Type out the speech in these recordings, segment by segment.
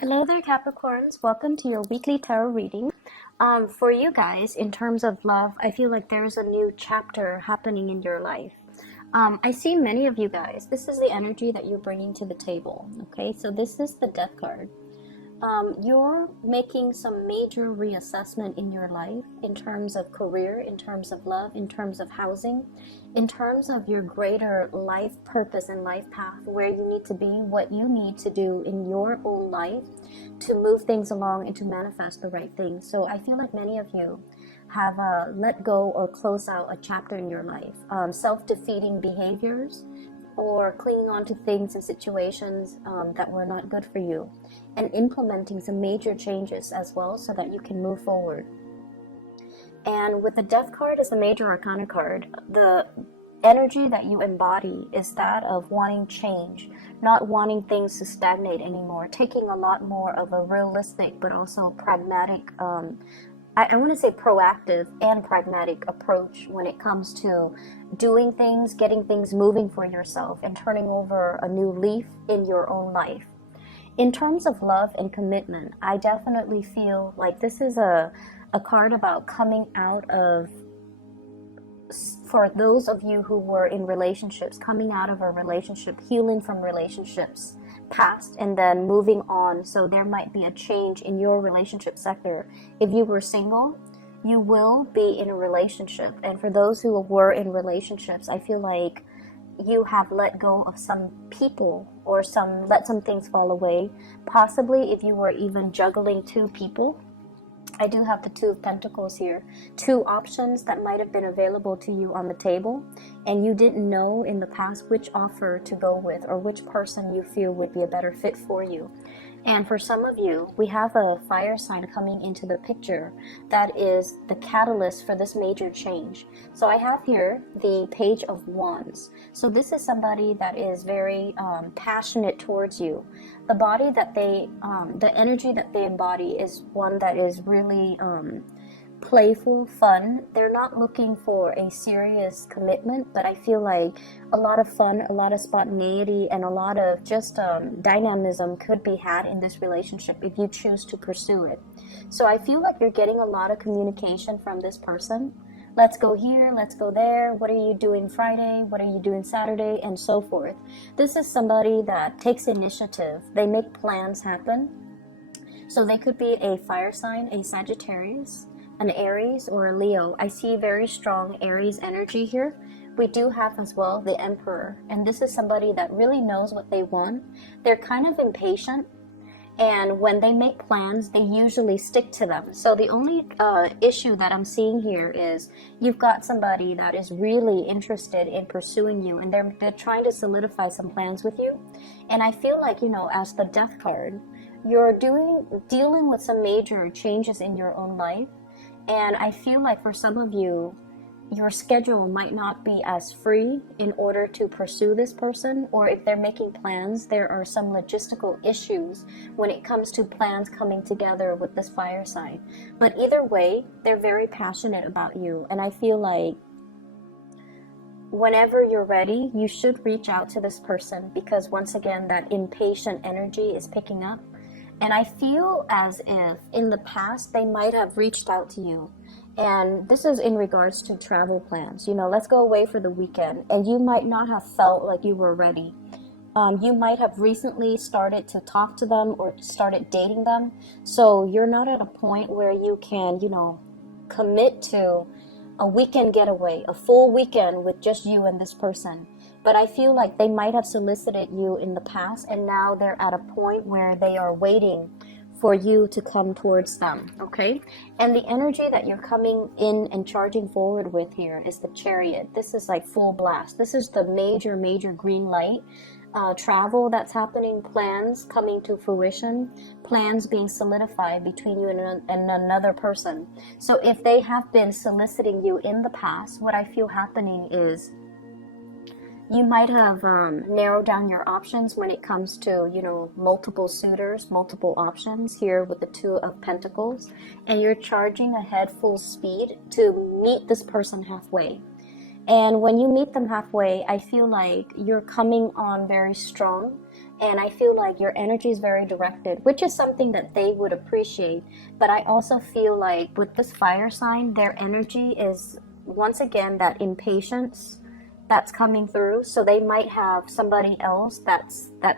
Hello there, Capricorns. Welcome to your weekly tarot reading. For you guys, in terms of love, I feel like there's a new chapter happening in your life. I see many of you guys. This is the energy that you're bringing to the table. Okay, so this is the Death card. You're making some major reassessment in your life in terms of career, in terms of love, in terms of housing, in terms of your greater life purpose and life path, where you need to be, what you need to do in your own life to move things along and to manifest the right things. So I feel like many of you have let go or close out a chapter in your life. Self-defeating behaviors, or clinging on to things and situations that were not good for you, and implementing some major changes as well so that you can move forward. And with the Death card as the major arcana card, the energy that you embody is that of wanting change, not wanting things to stagnate anymore, taking a lot more of a realistic but also pragmatic, I want to say proactive and pragmatic approach when it comes to doing things, getting things moving for yourself, and turning over a new leaf in your own life. In terms of love and commitment, I definitely feel like this is a card about coming out of, for those of you who were in relationships, coming out of a relationship, healing from relationships past, and then moving on. So there might be a change in your relationship sector. If you were single, you will be in a relationship. And for those who were in relationships, I feel like you have let go of some people or let some things fall away. Possibly if you were even juggling two people. I do have the Two of Pentacles here. Two options that might have been available to you on the table, and you didn't know in the past which offer to go with or which person you feel would be a better fit for you. And for some of you, we have a fire sign coming into the picture that is the catalyst for this major change. So I have here the Page of Wands. So this is somebody that is very passionate towards you. The body that the energy that they embody is one that is really playful, fun. They're not looking for a serious commitment, but I feel like a lot of fun, a lot of spontaneity, and a lot of just dynamism could be had in this relationship if you choose to pursue it. So I feel like you're getting a lot of communication from this person. Let's go here, let's go there, what are you doing Friday, what are you doing Saturday, and so forth. This is somebody that takes initiative. They make plans happen. So they could be a fire sign, a Sagittarius, an Aries, or a Leo. I see very strong Aries energy here. We do have as well the Emperor, and this is somebody that really knows what they want. They're kind of impatient, and when they make plans, they usually stick to them. So the only issue that I'm seeing here is you've got somebody that is really interested in pursuing you, and they're trying to solidify some plans with you. And I feel like, as the Death card, you're dealing with some major changes in your own life. And I feel like for some of you, your schedule might not be as free in order to pursue this person, or if they're making plans, there are some logistical issues when it comes to plans coming together with this fire sign. But either way, they're very passionate about you, and I feel like whenever you're ready, you should reach out to this person, because once again, that impatient energy is picking up. And I feel as if in the past they might have reached out to you. And this is in regards to travel plans. Let's go away for the weekend. And you might not have felt like you were ready. You might have recently started to talk to them or started dating them. So you're not at a point where you can, commit to a weekend getaway, a full weekend with just you and this person. But I feel like they might have solicited you in the past, and now they're at a point where they are waiting for you to come towards them, okay? And the energy that you're coming in and charging forward with here is the Chariot. This is like full blast. This is the major green light. Travel that's happening, plans coming to fruition, plans being solidified between you and another person. So if they have been soliciting you in the past, what I feel happening is you might have narrowed down your options when it comes to, multiple suitors, multiple options here with the Two of Pentacles, and you're charging ahead full speed to meet this person halfway. And when you meet them halfway, I feel like you're coming on very strong. And I feel like your energy is very directed, which is something that they would appreciate. But I also feel like with this fire sign, their energy is once again that impatience that's coming through. So they might have somebody else that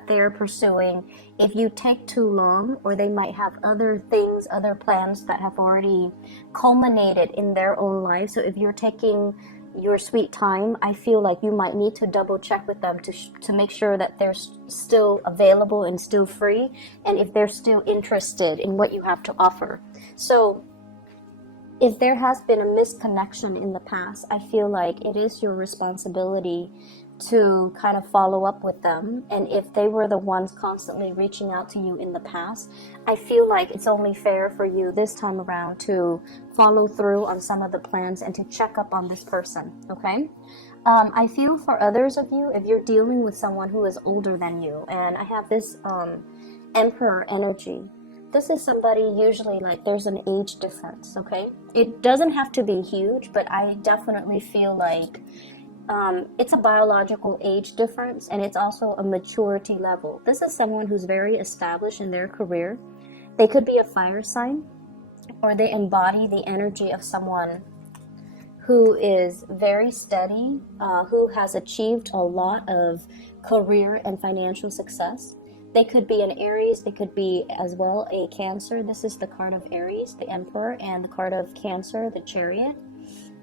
they're pursuing if you take too long, or they might have other things, other plans that have already culminated in their own life. So if you're taking your sweet time, I feel like you might need to double check with them to make sure that they're still available and still free, and if they're still interested in what you have to offer. So if there has been a misconnection in the past, I feel like it is your responsibility to kind of follow up with them. And if they were the ones constantly reaching out to you in the past, I feel like it's only fair for you this time around to follow through on some of the plans and to check up on this person, okay? I feel for others of you, if you're dealing with someone who is older than you, and I have this Emperor energy. This is somebody usually like there's an age difference, okay? It doesn't have to be huge, but I definitely feel like it's a biological age difference, and it's also a maturity level. This is someone who's very established in their career. They could be a fire sign, or they embody the energy of someone who is very steady, who has achieved a lot of career and financial success. They could be an Aries, they could be as well a Cancer. This is the card of Aries, the Emperor, and the card of Cancer, the Chariot.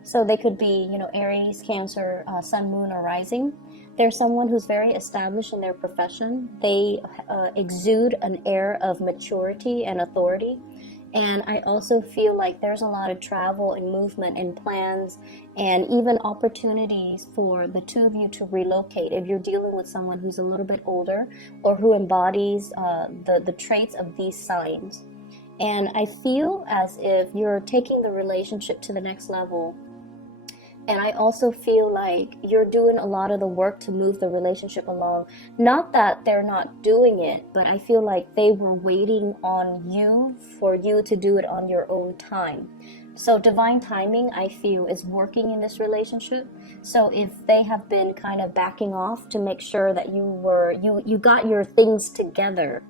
So they could be, Aries, Cancer, Sun, Moon, or Rising. They're someone who's very established in their profession. They exude an air of maturity and authority. And I also feel like there's a lot of travel and movement and plans and even opportunities for the two of you to relocate if you're dealing with someone who's a little bit older or who embodies the traits of these signs. And I feel as if you're taking the relationship to the next level. And I also feel like you're doing a lot of the work to move the relationship along. Not that they're not doing it, but I feel like they were waiting on you for you to do it on your own time. So divine timing, I feel, is working in this relationship. So if they have been kind of backing off to make sure that you got your things together,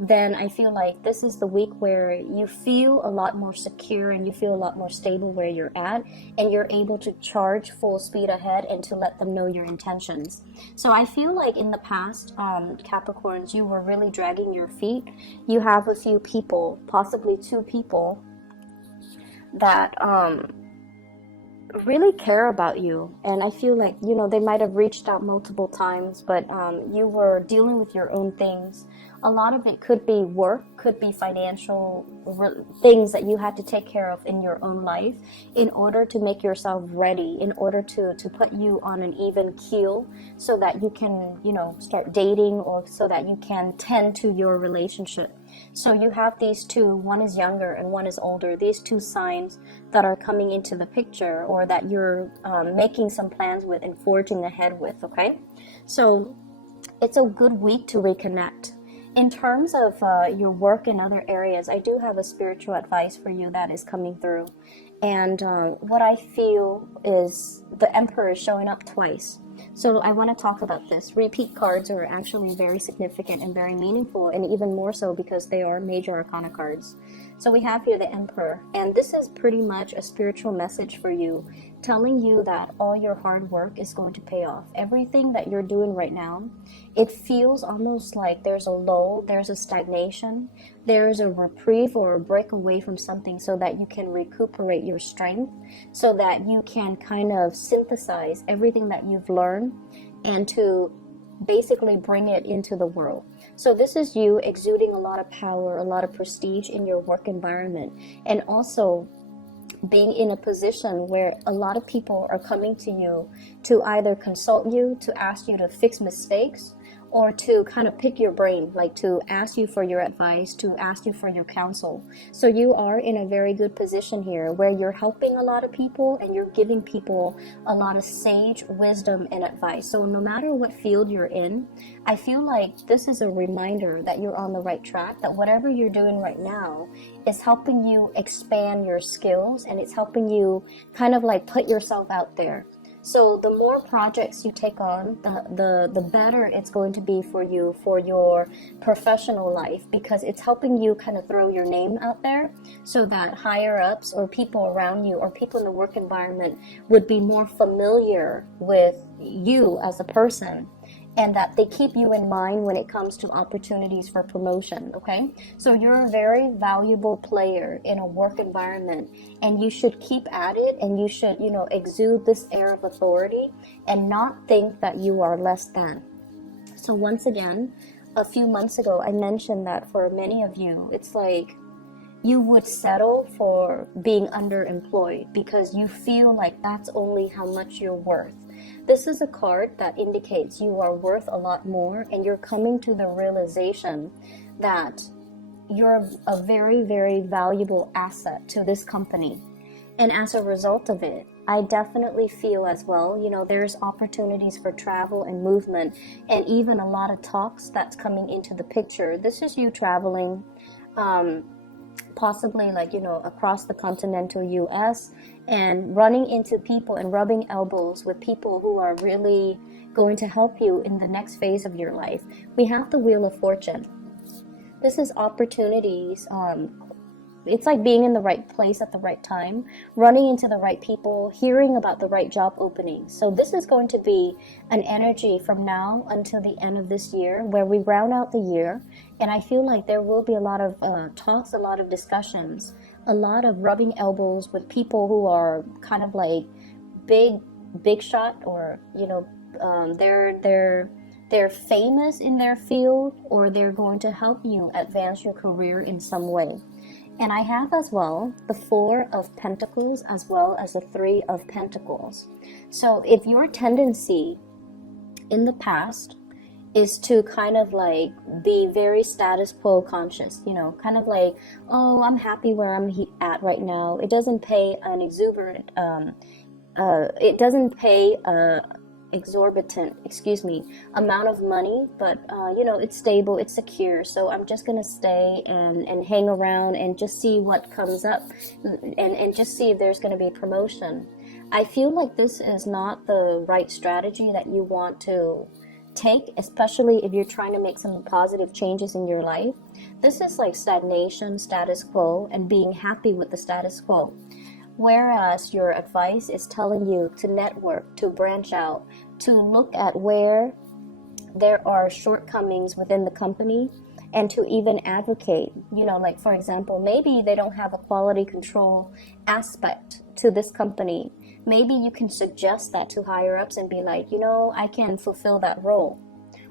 then I feel like this is the week where you feel a lot more secure and you feel a lot more stable where you're at, and you're able to charge full speed ahead and to let them know your intentions. So I feel like in the past, Capricorns, you were really dragging your feet. You have a few people, possibly two people, that really care about you, and I feel like they might have reached out multiple times, but you were dealing with your own things. A lot of it could be work, could be financial things that you had to take care of in your own life in order to make yourself ready, in order to put you on an even keel so that you can start dating, or so that you can tend to your relationship. So you have these two, one is younger and one is older, these two signs that are coming into the picture, or that you're making some plans with and forging ahead with, okay? So it's a good week to reconnect. In terms of your work and other areas, I do have a spiritual advice for you that is coming through. And what I feel is the Emperor is showing up twice. So I want to talk about this. Repeat cards are actually very significant and very meaningful, and even more so because they are major arcana cards. So we have here the Emperor, and this is pretty much a spiritual message for you, telling you that all your hard work is going to pay off. Everything that you're doing right now, it feels almost like there's a lull, there's a stagnation, there's a reprieve or a break away from something, so that you can recuperate your strength, so that you can kind of synthesize everything that you've learned and to basically bring it into the world. So this is you exuding a lot of power, a lot of prestige in your work environment, and also being in a position where a lot of people are coming to you to either consult you, to ask you to fix mistakes, or to kind of pick your brain, like to ask you for your advice, to ask you for your counsel. So you are in a very good position here where you're helping a lot of people and you're giving people a lot of sage wisdom and advice. So no matter what field you're in, I feel like this is a reminder that you're on the right track, that whatever you're doing right now is helping you expand your skills, and it's helping you kind of like put yourself out there. So the more projects you take on, the better it's going to be for you for your professional life, because it's helping you kind of throw your name out there so that higher ups or people around you or people in the work environment would be more familiar with you as a person, and that they keep you in mind when it comes to opportunities for promotion, okay? So you're a very valuable player in a work environment, and you should keep at it, and you should, exude this air of authority and not think that you are less than. So once again, a few months ago, I mentioned that for many of you, it's like you would settle for being underemployed because you feel like that's only how much you're worth. This is a card that indicates you are worth a lot more, and you're coming to the realization that you're a very, very valuable asset to this company. And as a result of it, I definitely feel as well, there's opportunities for travel and movement, and even a lot of talks that's coming into the picture. This is you traveling, possibly across the continental US, and running into people and rubbing elbows with people who are really going to help you in the next phase of your life. We have the Wheel of Fortune. This is opportunities. It's like being in the right place at the right time, running into the right people, hearing about the right job openings. So this is going to be an energy from now until the end of this year where we round out the year. And I feel like there will be a lot of talks, a lot of discussions, a lot of rubbing elbows with people who are kind of like big shot, or, they're famous in their field, or they're going to help you advance your career in some way. And I have as well the Four of Pentacles as well as the Three of Pentacles. So if your tendency in the past is to kind of like be very status quo conscious, kind of like, oh, I'm happy where I'm at right now. It doesn't pay an exorbitant, amount of money, but it's stable, it's secure, so I'm just gonna stay and hang around and just see what comes up, and just see if there's gonna be promotion. I feel like this is not the right strategy that you want to take, especially if you're trying to make some positive changes in your life. This is like stagnation, status quo, and being happy with the status quo. Whereas your advice is telling you to network, to branch out, to look at where there are shortcomings within the company, and to even advocate, like for example, maybe they don't have a quality control aspect to this company. Maybe you can suggest that to higher ups and be like, I can fulfill that role.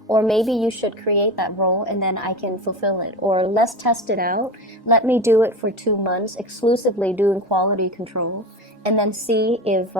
Or maybe you should create that role and then I can fulfill it. Or let's test it out. Let me do it for 2 months, exclusively doing quality control, and then see if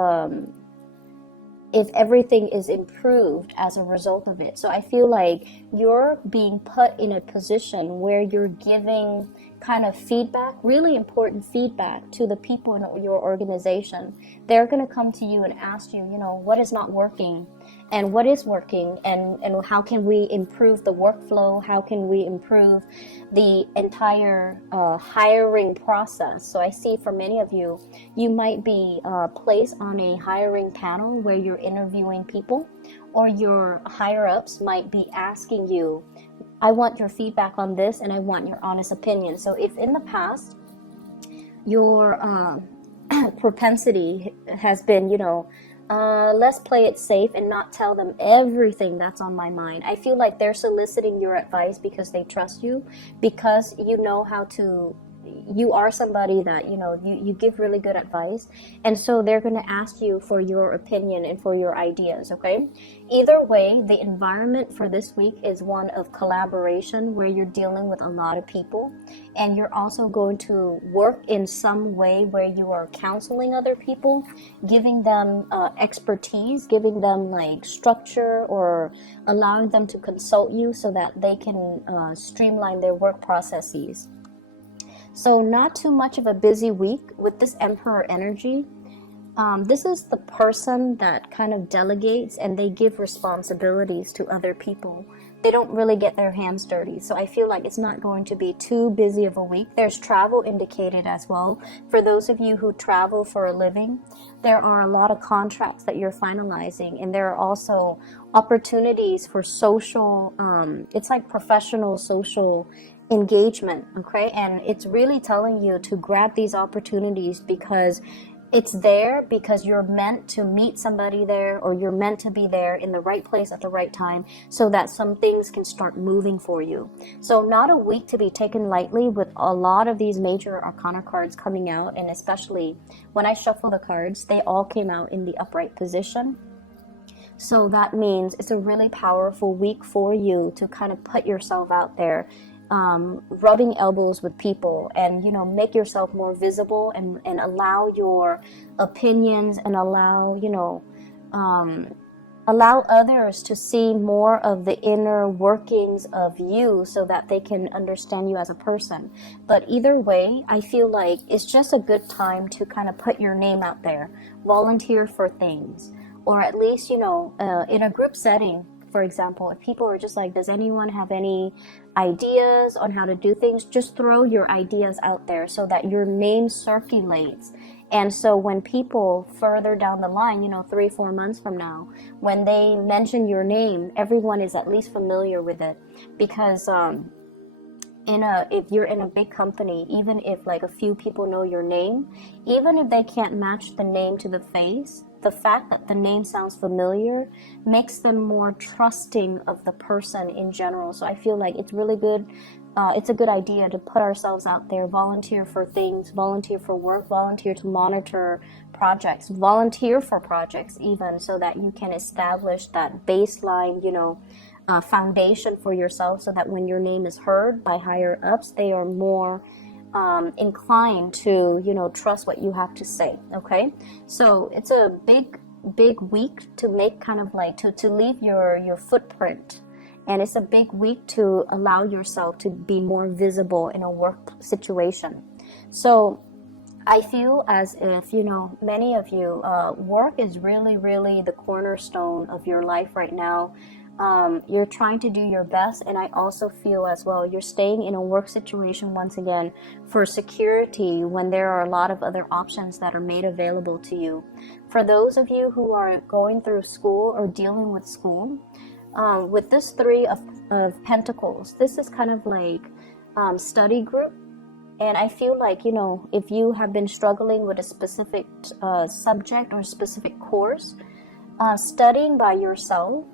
everything is improved as a result of it. So I feel like you're being put in a position where you're giving kind of feedback, really important feedback to the people in your organization. They're going to come to you and ask you, what is not working and what is working, and how can we improve the workflow? How can we improve the entire hiring process? So I see for many of you, you might be placed on a hiring panel where you're interviewing people, or your higher ups might be asking you, I want your feedback on this and I want your honest opinion. So if in the past your propensity has been, let's play it safe and not tell them everything that's on my mind, I feel like they're soliciting your advice because they trust you, because you know how to, you are somebody that, you give really good advice. And so they're going to ask you for your opinion and for your ideas, okay? Either way, the environment for this week is one of collaboration where you're dealing with a lot of people. And you're also going to work in some way where you are counseling other people, giving them expertise, giving them like structure, or allowing them to consult you so that they can streamline their work processes. So not too much of a busy week with this Emperor energy. This is the person that kind of delegates and they give responsibilities to other people. they don't really get their hands dirty. So I feel like it's not going to be too busy of a week. There's travel indicated as well. For those of you who travel for a living, there are a lot of contracts that you're finalizing, and there are also opportunities for social, it's like professional social engagement, okay? And it's really telling you to grab these opportunities because it's there, because you're meant to meet somebody there, or you're meant to be there in the right place at the right time, so that some things can start moving for you. So not a week to be taken lightly, with a lot of these major arcana cards coming out. And especially when I shuffle the cards, they all came out in the upright position. So that means it's a really powerful week for you to kind of put yourself out there, rubbing elbows with people, and, you know, make yourself more visible, and allow your opinions, and allow, you know, allow others to see more of the inner workings of you, so that they can understand you as a person. But either way, I feel like it's just a good time to kind of put your name out there, volunteer for things, or at least, you know, in a group setting. For example, if people are just like, does anyone have any ideas on how to do things? Just throw your ideas out there so that your name circulates. And so when people further down the line, you know, 3-4 months from now, when they mention your name, everyone is at least familiar with it. Because if you're in a big company, even if like a few people know your name, even if they can't match the name to the face, the fact that the name sounds familiar makes them more trusting of the person in general. So I feel like it's really good. It's a good idea to put ourselves out there, volunteer for things, volunteer for work, volunteer to monitor projects, volunteer for projects even, so that you can establish that baseline, you know, foundation for yourself, so that when your name is heard by higher ups, they are more inclined to, you know, trust what you have to say. Okay, so it's a big week to make kind of like to leave your footprint, and it's a big week to allow yourself to be more visible in a work situation. So I feel as if, you know, many of you, work is really the cornerstone of your life right now. You're trying to do your best, and I also feel as well you're staying in a work situation once again for security, when there are a lot of other options that are made available to you. For those of you who are going through school or dealing with school, with this Three of Pentacles, this is kind of like study group. And I feel like, you know, if you have been struggling with a specific subject or specific course, studying by yourself,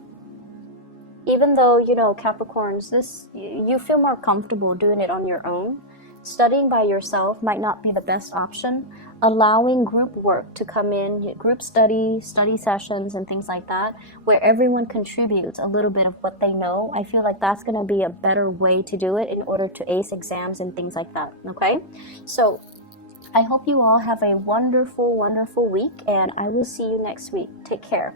even though, you know, Capricorns, you feel more comfortable doing it on your own, studying by yourself might not be the best option. Allowing group work to come in, group study sessions and things like that, where everyone contributes a little bit of what they know, I feel like that's going to be a better way to do it in order to ace exams and things like that. Okay, so I hope you all have a wonderful week, and I will see you next week. Take care.